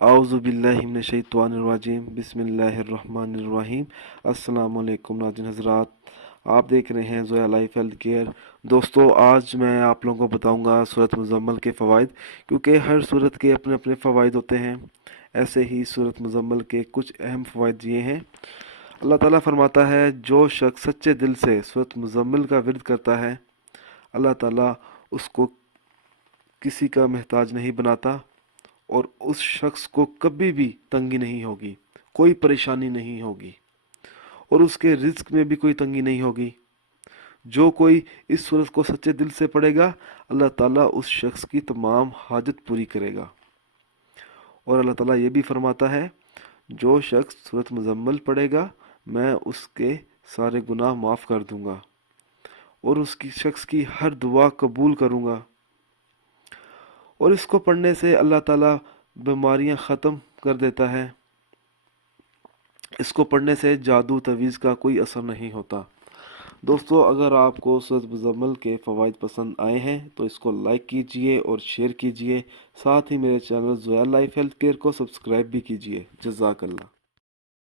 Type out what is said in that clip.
आउज़ु बिल्लाहि मिनश्शैतानिर्रजीम बिस्मिल्लाहिर्रहमानिर्रहीम। अस्सलाम वालेकुम नाज़रीन हज़रात, आप देख रहे हैं ज़ोया लाइफ हेल्थ केयर। दोस्तों, आज मैं आप लोगों को बताऊंगा सूरत मुज़म्मल के फ़वाइद, क्योंकि हर सूरत के अपने अपने फ़वाइद होते हैं। ऐसे ही सूरत मुज़म्मल के कुछ अहम फ़वाइद ये हैं। अल्लाह ताला फरमाता है, जो शख्स सच्चे दिल से सूरत मुज़म्मल का विर्द करता है, अल्लाह ताला उसको किसी का मोहताज नहीं बनाता और उस शख्स को कभी भी तंगी नहीं होगी, कोई परेशानी नहीं होगी और उसके रिज्क में भी कोई तंगी नहीं होगी। जो कोई इस सूरत को सच्चे दिल से पढ़ेगा, अल्लाह ताला उस शख्स की तमाम हाजत पूरी करेगा। और अल्लाह ताला ये भी फरमाता है, जो शख्स सूरत मुज़म्मल पढ़ेगा, मैं उसके सारे गुनाह माफ़ कर दूंगा और उसकी शख्स की हर दुआ कबूल करूंगा। और इसको पढ़ने से अल्लाह ताला बीमारियां ख़त्म कर देता है। इसको पढ़ने से जादू तवीज़ का कोई असर नहीं होता। दोस्तों, अगर आपको सूरत मुज़म्मल के फ़वाइद पसंद आए हैं तो इसको लाइक कीजिए और शेयर कीजिए। साथ ही मेरे channel Zoya life health care को सब्सक्राइब भी कीजिए। जज़ाकल्लाह।